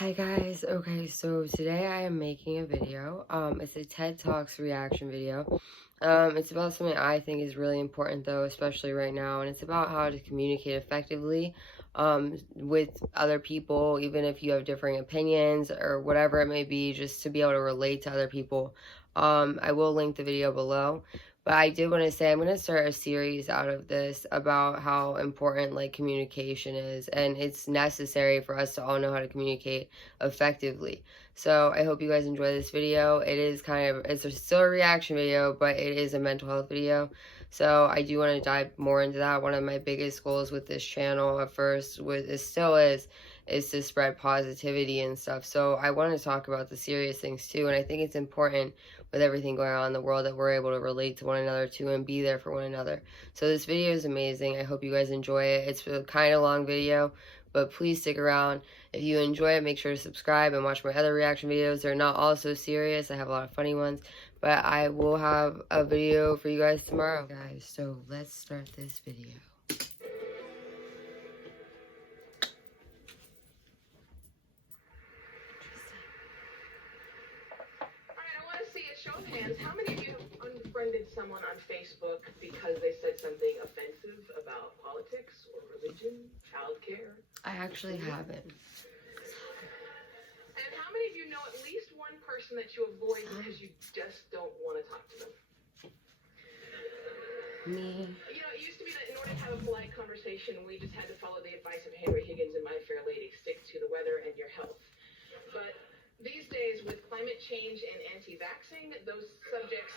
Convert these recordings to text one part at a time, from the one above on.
Hi guys, okay, so today I am making a video. It's a TED Talks reaction video. It's about something I think is really important though, especially right now, and it's about how to communicate effectively with other people, even if you have differing opinions or whatever it may be, just to be able to relate to other people. I will link the video below. But I did want to say I'm going to start a series out of this about how important like communication is, and it's necessary for us to all know how to communicate effectively. So I hope you guys enjoy this video. It's still a reaction video, but it is a mental health video. So I do want to dive more into that. One of my biggest goals with this channel at first is to spread positivity and stuff. So I want to talk about the serious things too, and I think it's important with everything going on in the world that we're able to relate to one another too and be there for one another. So this video is amazing. I hope you guys enjoy it. It's a kind of long video, but please stick around. If you enjoy it, make sure to subscribe and watch my other reaction videos. They're not all so serious. I have a lot of funny ones, but I will have a video for you guys tomorrow. Guys, so let's start this video. Show of hands, how many of you unfriended someone on Facebook because they said something offensive about politics or religion, childcare? I actually haven't. And how many of you know at least one person that you avoid because you just don't want to talk to them? Me. You know, it used to be that in order to have a polite conversation, we just had to follow the advice of Henry Higgins and My Fair Lady, stick to the weather and your health. But these days, with climate change and anti-vaxxing, those subjects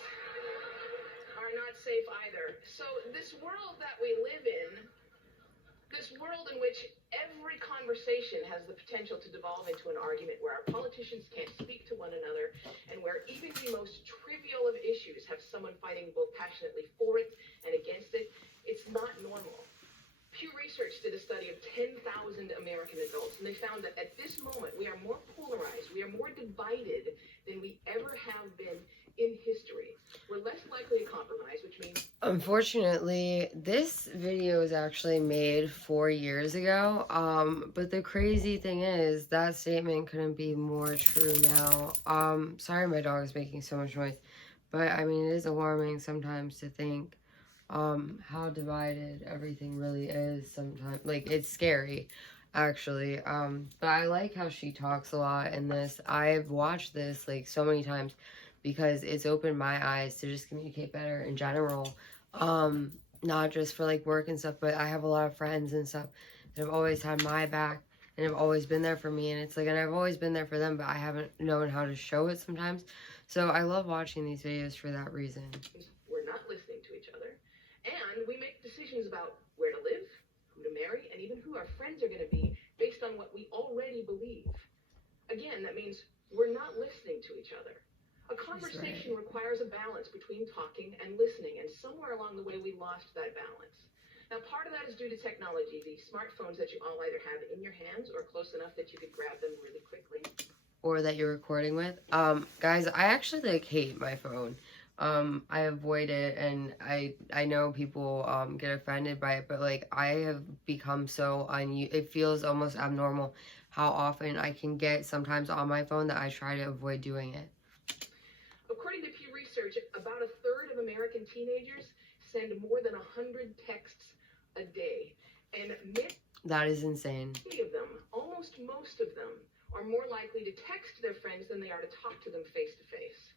are not safe either. So this world that we live in, this world in which every conversation has the potential to devolve into an argument where our politicians can't speak to one another, and where even the most trivial of issues have someone fighting both passionately for it and against it, it's not normal. Pew Research did a study of 10,000 American adults, and they found that at this moment, we are more polarized, we are more divided than we ever have been in history. We're less likely to compromise, which means... Unfortunately, this video was actually made 4 years ago, but the crazy thing is that statement couldn't be more true now. Sorry my dog is making so much noise, but I mean, it is alarming sometimes to think how divided everything really is sometimes. Like, it's scary, actually. But I like how she talks a lot in this. I've watched this, like, so many times because it's opened my eyes to just communicate better in general. Not just for, like, work and stuff, but I have a lot of friends and stuff that have always had my back and have always been there for me. And it's like, and I've always been there for them, but I haven't known how to show it sometimes. So I love watching these videos for that reason. We're not listening to each other. And we make decisions about where to live, who to marry, and even who our friends are going to be based on what we already believe. Again, that means we're not listening to each other. A conversation requires a balance between talking and listening, and somewhere along the way we lost that balance. Now, part of that is due to technology, the smartphones that you all either have in your hands or close enough that you could grab them really quickly. Or that you're recording with. Guys, I actually, like, hate my phone. I avoid it, and I know people get offended by it, but like I have become so it feels almost abnormal how often I can get sometimes on my phone that I try to avoid doing it. According to Pew Research, about a third of American teenagers send more than 100 texts a day, and that is insane. Many of them, almost most of them, are more likely to text their friends than they are to talk to them face to face.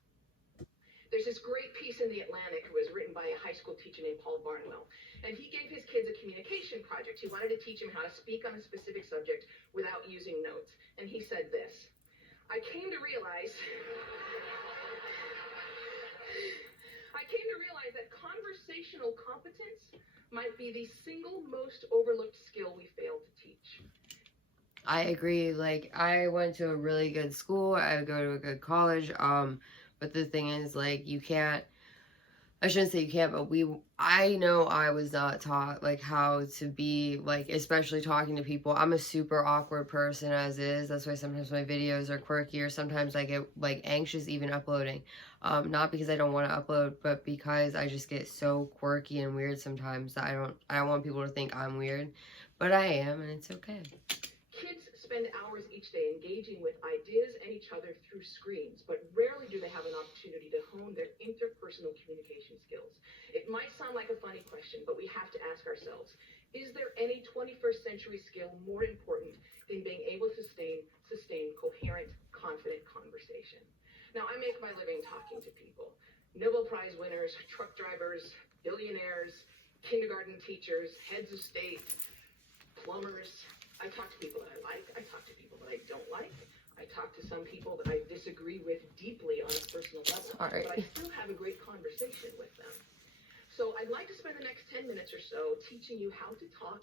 There's this great piece in The Atlantic. It was written by a high school teacher named Paul Barnwell. And he gave his kids a communication project. He wanted to teach them how to speak on a specific subject without using notes. And he said this: I came to realize that conversational competence might be the single most overlooked skill we fail to teach. I agree. Like, I went to a really good school. I go to a good college. But the thing is, like, you can't, I shouldn't say you can't, but I know I was not taught, like, how to be, like, especially talking to people. I'm a super awkward person as is. That's why sometimes my videos are quirky, or sometimes I get, like, anxious even uploading. Not because I don't want to upload, but because I just get so quirky and weird sometimes that I don't want people to think I'm weird. But I am, and it's okay. Kids spend hours each day engaging with ideas and each other through screens, but rarely do they have an opportunity to hone their interpersonal communication skills. It might sound like a funny question, but we have to ask ourselves, is there any 21st century skill more important than being able to sustain coherent, confident conversation? Now, I make my living talking to people. Nobel Prize winners, truck drivers, billionaires, kindergarten teachers, heads of state, plumbers. I talk to people that I like. I talk to people that I don't like. I talk to some people that I disagree with deeply on a personal level. Sorry. But I still have a great conversation with them. So I'd like to spend the next 10 minutes or so teaching you how to talk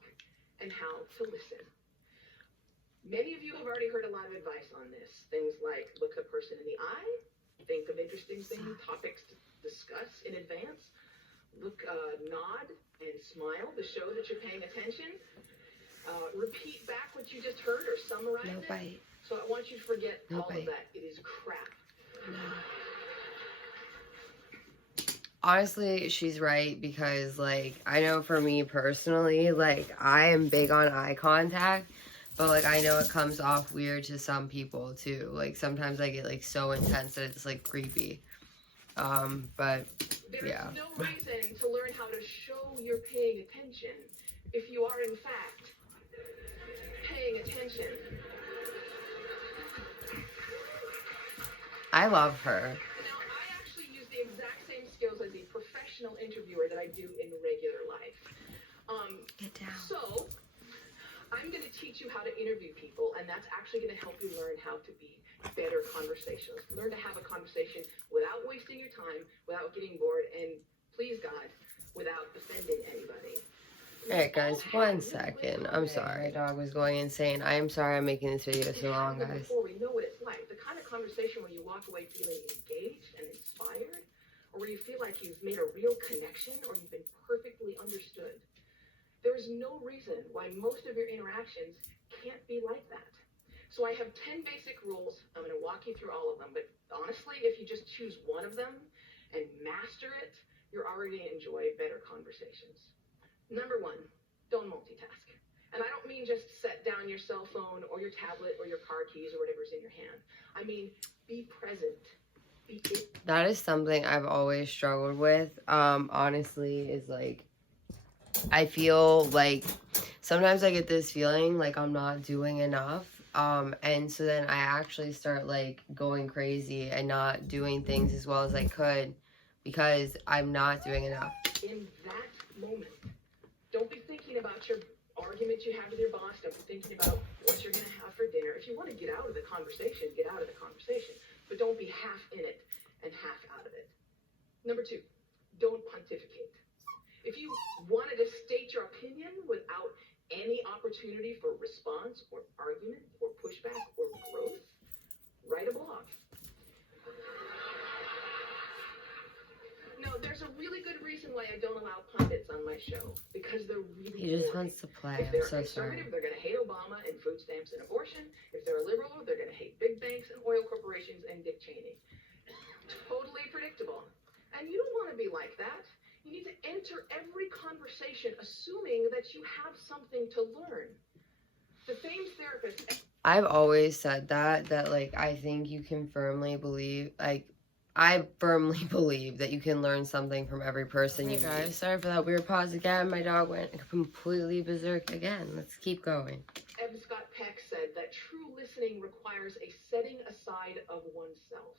and how to listen. Many of you have already heard a lot of advice on this. Things like look a person in the eye, think of interesting things, topics to discuss in advance, nod and smile to show that you're paying attention. Repeat back what you just heard or summarize it. Bite. So I want you to forget No all bite. of that. It is crap. Honestly, she's right, because like I know for me personally, like I am big on eye contact, but like I know it comes off weird to some people too. Like sometimes I get like so intense that it's like creepy. But There yeah. is no reason to learn how to show you're paying attention if you are in fact paying attention. I love her. Now, I actually use the exact same skills as a professional interviewer that I do in regular life. Get down. So, I'm going to teach you how to interview people, and that's actually going to help you learn how to be better conversationalists. Learn to have a conversation without wasting your time, without getting bored, and please God, without offending anybody. Alright guys, 1 second. I'm sorry. My dog was going insane. I am sorry I'm making this video so long, guys. Before we know what it's like, the kind of conversation where you walk away feeling engaged and inspired, or where you feel like you've made a real connection, or you've been perfectly understood. There is no reason why most of your interactions can't be like that. So I have 10 basic rules. I'm going to walk you through all of them, but honestly, if you just choose one of them and master it, you're already going to enjoy better conversations. Number 1, don't multitask. And I don't mean just set down your cell phone or your tablet or your car keys or whatever's in your hand. I mean, be present. That is something I've always struggled with, honestly, is like, I feel like sometimes I get this feeling like I'm not doing enough, and so then I actually start like going crazy and not doing things as well as I could because I'm not doing enough. In that moment, don't be thinking about your argument you have with your boss. Don't be thinking about what you're going to have for dinner. If you want to get out of the conversation, get out of the conversation. But don't be half in it and half out of it. Number 2, don't pontificate. If you wanted to state your opinion without any opportunity for response or argument or pushback or growth, write a blog. No, there's a really good reason why I don't allow pundits on my show, because they're really He just boring. wants to play. If I'm they're so conservative, sorry. they're going to hate Obama and food stamps and abortion. If they're a liberal, they're going to hate big banks and oil corporations and Dick Cheney. Totally predictable. And you don't want to be like that. You need to enter every conversation assuming that you have something to learn. The famed therapist... I've always said that like I think you can firmly believe, like I firmly believe that you can learn something from every person you meet. Guys, sorry for that weird pause again. My dog went completely berserk again. Let's keep going. Evan Scott Peck said that true listening requires a setting aside of oneself.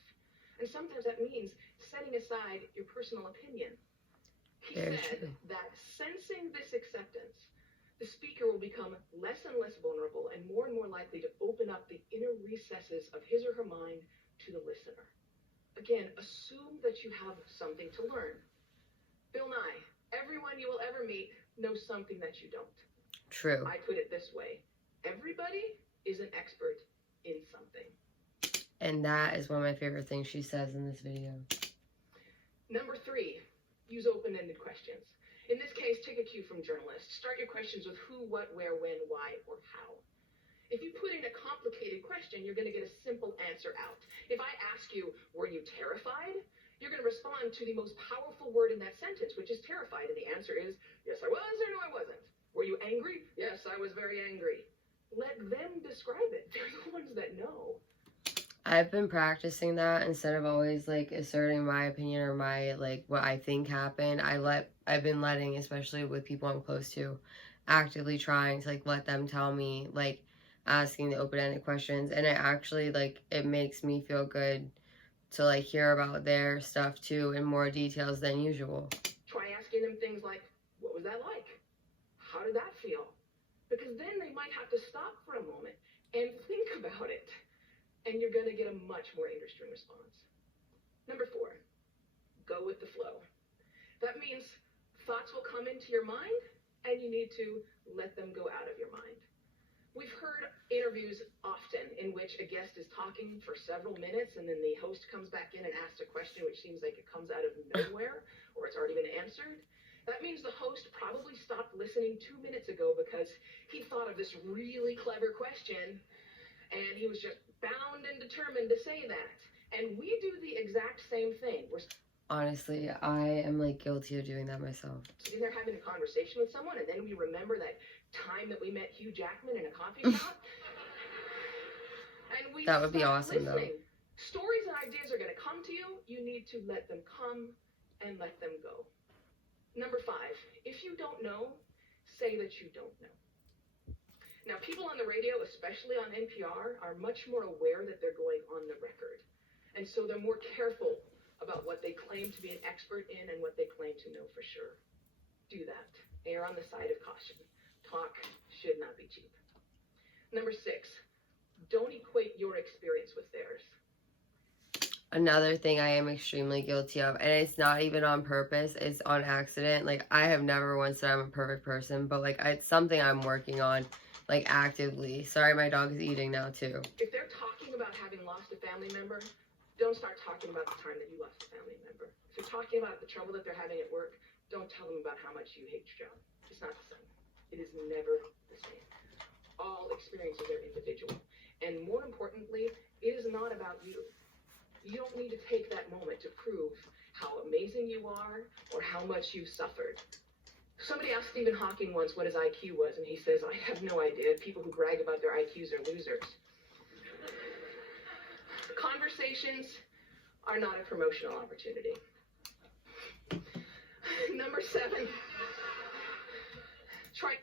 And sometimes that means setting aside your personal opinion. He said that sensing this acceptance, the speaker will become less and less vulnerable and more likely to open up the inner recesses of his or her mind to the listener. Again, assume that you have something to learn. Bill Nye, everyone you will ever meet knows something that you don't. True. I put it this way. Everybody is an expert in something. And that is one of my favorite things she says in this video. Number 3, use open-ended questions. In this case, take a cue from journalists. Start your questions with who, what, where, when, why, or how. If you put in a complicated question, you're going to get a simple answer out. If I ask you, were you terrified? You're going to respond to the most powerful word in that sentence, which is terrified. And the answer is, yes, I was, or no, I wasn't. Were you angry? Yes, I was very angry. Let them describe it. They're the ones that know. I've been practicing that instead of always like asserting my opinion or my like what I think happened. I've been letting, especially with people I'm close to, actively trying to like let them tell me, like asking the open-ended questions, and it actually like it makes me feel good to like hear about their stuff too in more details than usual. Try asking them things like, what was that like? How did that feel? Because then they might have to stop for a moment and think about it. And you're going to get a much more interesting response. Number 4, go with the flow. That means thoughts will come into your mind and you need to let them go out of your mind. We've heard interviews often in which a guest is talking for several minutes and then the host comes back in and asks a question which seems like it comes out of nowhere or it's already been answered. That means the host probably stopped listening 2 minutes ago because he thought of this really clever question and he was just bound and determined to say that. And we do the exact same thing. We're Honestly, I am like guilty of doing that myself. sitting there having a conversation with someone and then we remember that time that we met Hugh Jackman in a coffee shop. And we That would be stop awesome, though. listening. Stories and ideas are going to come to you. You need to let them come and let them go. Number 5, if you don't know, say that you don't know. Now, people on the radio, especially on NPR, are much more aware that they're going on the record. And so they're more careful about what they claim to be an expert in and what they claim to know for sure. Do that. Err on the side of caution. Talk should not be cheap. Number 6, don't equate your experience with theirs. Another thing I am extremely guilty of, and it's not even on purpose, it's on accident. Like, I have never once said I'm a perfect person, but like it's something I'm working on, like actively. Sorry, my dog is eating now too. If they're talking about having lost a family member, don't start talking about the time that you lost a family member. If they're talking about the trouble that they're having at work, don't tell them about how much you hate your job. It's not the same. It is never the same. All experiences are individual. And more importantly, it is not about you. You don't need to take that moment to prove how amazing you are or how much you've suffered. Somebody asked Stephen Hawking once what his IQ was, and he says, I have no idea. People who brag about their IQs are losers. Conversations are not a promotional opportunity. Number 7, try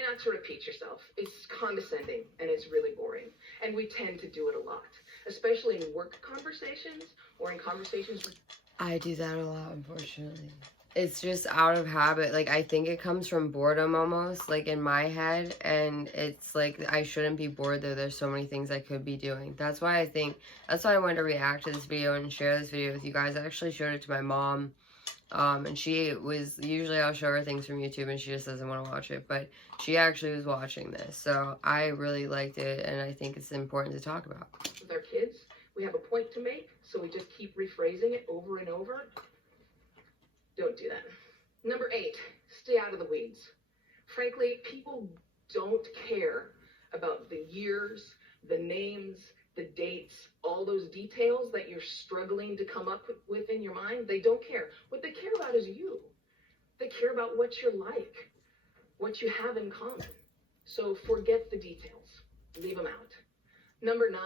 not to repeat yourself. It's condescending and it's really boring. And we tend to do it a lot, especially in work conversations or in conversations with... I do that a lot, unfortunately. It's just out of habit. Like, I think it comes from boredom almost, like in my head. And it's like, I shouldn't be bored though. There's so many things I could be doing. That's why I wanted to react to this video and share this video with you guys. I actually showed it to my mom. And she was, usually I'll show her things from YouTube and she just doesn't want to watch it, but she actually was watching this, so I really liked it, and I think it's important to talk about. With our kids, we have a point to make, so we just keep rephrasing it over and over. Don't do that. Number 8, stay out of the weeds. Frankly, people don't care about the years, the names, the dates, all those details that you're struggling to come up with in your mind. They don't care. What they care about is you. They care about what you're like, what you have in common. So forget the details. Leave them out. Number 9,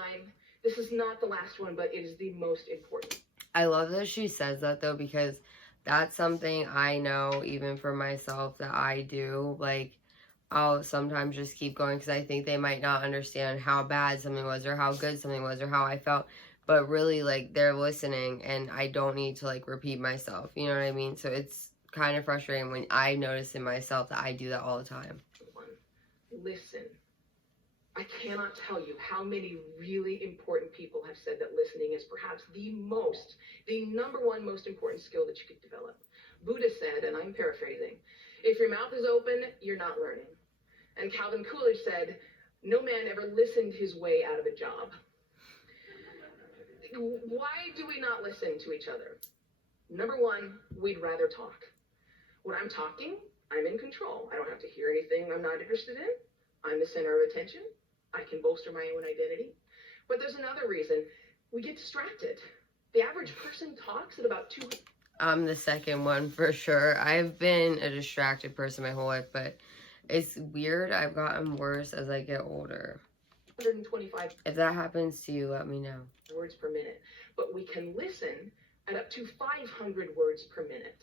this is not the last one, but it is the most important. I love that she says that though, because that's something I know even for myself that I do. Like, I'll sometimes just keep going because I think they might not understand how bad something was or how good something was or how I felt. But really, like, they're listening and I don't need to, like, repeat myself. You know what I mean? So it's kind of frustrating when I notice in myself that I do that all the time. Listen. I cannot tell you how many really important people have said that listening is perhaps the number one most important skill that you could develop. Buddha said, and I'm paraphrasing, if your mouth is open, you're not learning. And Calvin Coolidge said, no man ever listened his way out of a job. Why do we not listen to each other? Number 1, we'd rather talk. When I'm talking, I'm in control. I don't have to hear anything I'm not interested in. I'm the center of attention. I can bolster my own identity. But there's another reason. We get distracted. The average person talks at about 2... I'm the second one for sure. I've been a distracted person my whole life, but It's weird. I've gotten worse as I get older. 125. If that happens to you, let me know. Words per minute. But we can listen at up to 500 words per minute.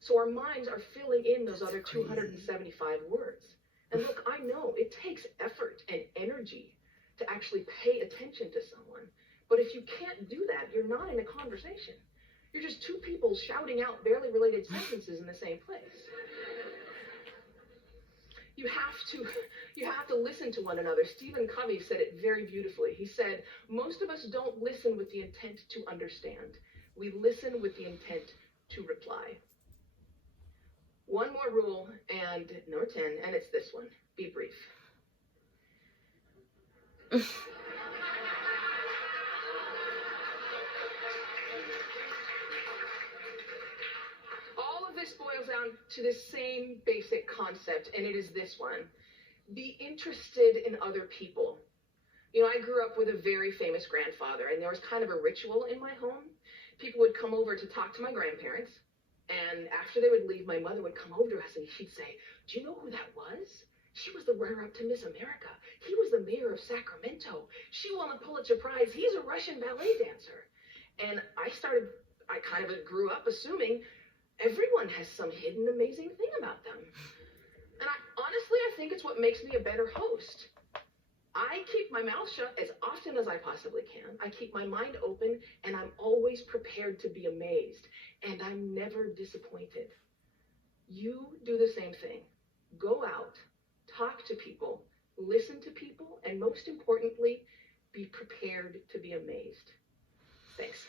So our minds are filling in those other 275 words. And look, I know it takes effort and energy to actually pay attention to someone. But if you can't do that, you're not in a conversation. You're just two people shouting out barely related sentences in the same place. You have to listen to one another. Stephen Covey said it very beautifully. He said, most of us don't listen with the intent to understand. We listen with the intent to reply. One more rule, and number 10, and it's this one. Be brief. All of this boils down to the same basic concept, and it is this one. Be interested in other people. You know, I grew up with a very famous grandfather, and there was kind of a ritual in my home. People would come over to talk to my grandparents, and after they would leave, my mother would come over to us and she'd say, do you know who that was? She was the runner-up to Miss America. He was the mayor of Sacramento. She won a Pulitzer Prize. He's a Russian ballet dancer. And I kind of grew up assuming everyone has some hidden amazing thing about them. And honestly, I think it's what makes me a better host. I keep my mouth shut as often as I possibly can. I keep my mind open, and I'm always prepared to be amazed. And I'm never disappointed. You do the same thing. Go out, talk to people, listen to people, and most importantly, be prepared to be amazed. Thanks.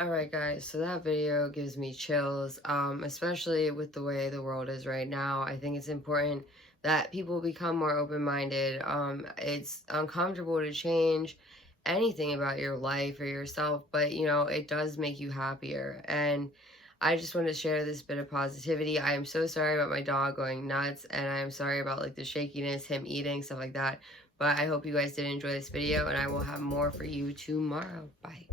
Alright guys, so that video gives me chills, especially with the way the world is right now. I think it's important that people become more open-minded. It's uncomfortable to change anything about your life or yourself, but you know, it does make you happier. And I just wanted to share this bit of positivity. I am so sorry about my dog going nuts, and I am sorry about like the shakiness, him eating, stuff like that. But I hope you guys did enjoy this video, and I will have more for you tomorrow. Bye.